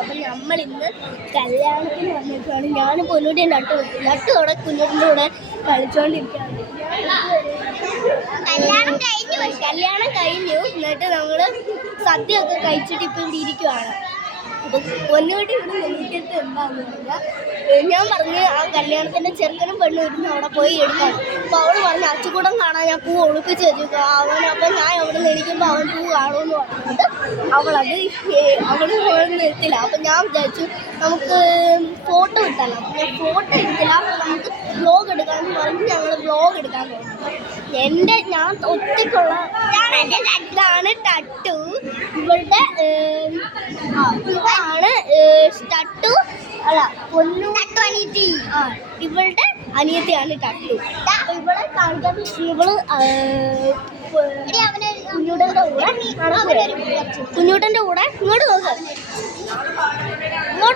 അപ്പം നമ്മൾ ഇന്ന് കല്യാണത്തിന് വന്നിട്ടാണ്. ഞാനും പൊന്നൂട്ടി നട്ടു അവിടെ കുഞ്ഞുട്ടിൻ്റെ കൂടെ കളിച്ചുകൊണ്ടിരിക്കുകയാണ്. കല്യാണം കഴിഞ്ഞു. എന്നിട്ട് നമ്മൾ സദ്യ ഒക്കെ കഴിച്ചിട്ട് ഇപ്പം ഇവിടെ ഇരിക്കുവാണ്. അപ്പം പൊന്നൂട്ടി ഇവിടെ നെല്ലിക്കത്ത് എന്താണെന്ന് പറഞ്ഞാൽ ഞാൻ പറഞ്ഞ് ആ കല്യാണത്തിൻ്റെ ചെറുക്കനും പെണ്ണും ഇരുന്ന് അവിടെ പോയി എടുക്കാം. അപ്പോൾ അവൾ പറഞ്ഞ് അച്ചുകൂടം കാണാൻ ഞാൻ പൂ ഒളിപ്പിച്ച് വെച്ചു അവൻ. അപ്പം ഞാൻ അവിടെ നിന്ന് എണീക്കുമ്പോൾ അവൻ പൂ കാണുമെന്ന് പറഞ്ഞിട്ട് അവൾ നിർത്തില്ല. അപ്പം ഞാൻ വിചാരിച്ചു നമുക്ക് ഫോട്ടോ എടുക്കാമല്ലോ. അപ്പം ഞാൻ ഫോട്ടോ എടുത്തില്ല. അപ്പം നമുക്ക് വ്ലോഗ് എടുക്കാമെന്ന് പറഞ്ഞ് ഞങ്ങൾ വ്ലോഗ് എടുക്കാൻ പോകും. ഞാൻ ഒറ്റയ്ക്കുള്ള ഇതാണ് ടട്ടു. ഇവളുടെ ഇതാണ് ടട്ടു അല്ല പൊന്നു അനിയത്തി. ഇവളുടെ അനിയത്തിയാണ് ടട്ടു. അപ്പൊ ഇവളെ കാണിക്കാൻ ഇവള് കുഞ്ഞൂട്ടൻ്റെ കൂടെ ഇങ്ങോട്ട്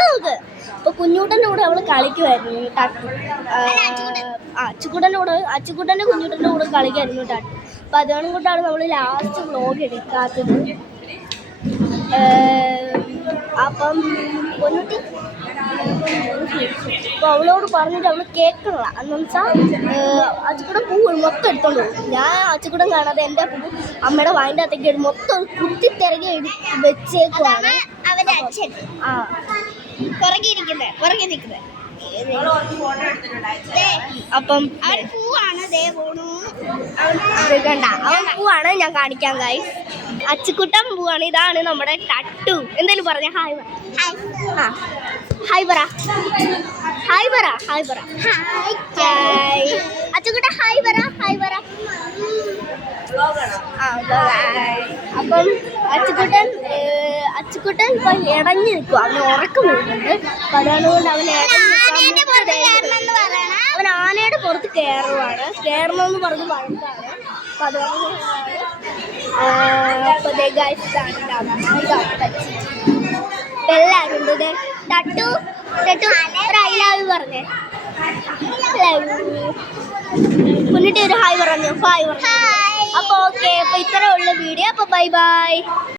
നോക്ക്. അപ്പൊ കുഞ്ഞൂട്ടൻ്റെ കൂടെ അവള് കളിക്കുമായിരുന്നു ടട്ടു. അച്ചുകൂട്ടൻ്റെ കുഞ്ഞൂട്ടൻ്റെ കൂടെ കളിക്കുമായിരുന്നു ടട്ടു. അപ്പൊ അതുകൊണ്ടാണ് നമ്മൾ ലാസ്റ്റ് വ്ലോഗ് എടുക്കാത്തത്. അപ്പം പൊന്നൂട്ടി അപ്പോൾ അവളോട് പറഞ്ഞിട്ട് അവൾ കേൾക്കണില്ല. എന്ന് വെച്ചാൽ അച്ചുകൂടം പൂ മൊത്തം എടുത്തോണ്ട് പോകും. ഞാൻ അച്ചുകൂടം കാണാതെ എൻ്റെ പൂ അമ്മയുടെ വായിൻ്റെ അകത്തേക്ക് മൊത്തം കുത്തി തിരകി വെച്ചേക്കുവാണ് അവൻ്റെ അച്ഛൻ. പുറകെ നിൽക്കുന്നത് അപ്പം അവൻ പൂവാണ്. കണ്ട അവൻ പൂവാണ്. ഞാൻ കാണിക്കാം ഗൈസ്. അച്ചുക്കുട്ടൻ പൂവാണ്. ഇതാണ് നമ്മുടെ ടട്ടു. എന്തേലും പറഞ്ഞ ഹായ് പറ അച്ചുക്കുട്ട ഹായ് പറ. അപ്പം അച്ചുക്കുട്ടൻ ഇപ്പം ഇടഞ്ഞു നിൽക്കുക. അവന് ഉറക്കം വരുന്നുണ്ട്. അപ്പം അതുകൊണ്ട് അവൻ ആനയുടെ പുറത്ത് കയറണമെന്ന് പറഞ്ഞ് വഴക്കാണ്. അപ്പം അതുകൊണ്ട് എല്ലാവരും ഉണ്ട്. ടട്ടു ഒരു ഐ ലവ് യു പറഞ്ഞേ. മുന്നിട്ട് ഒരു ഹായ് പറഞ്ഞു. അപ്പോൾ ഓക്കെ. അപ്പോൾ ഇത്രേ ഉള്ള വീഡിയോ. അപ്പോൾ ബൈ.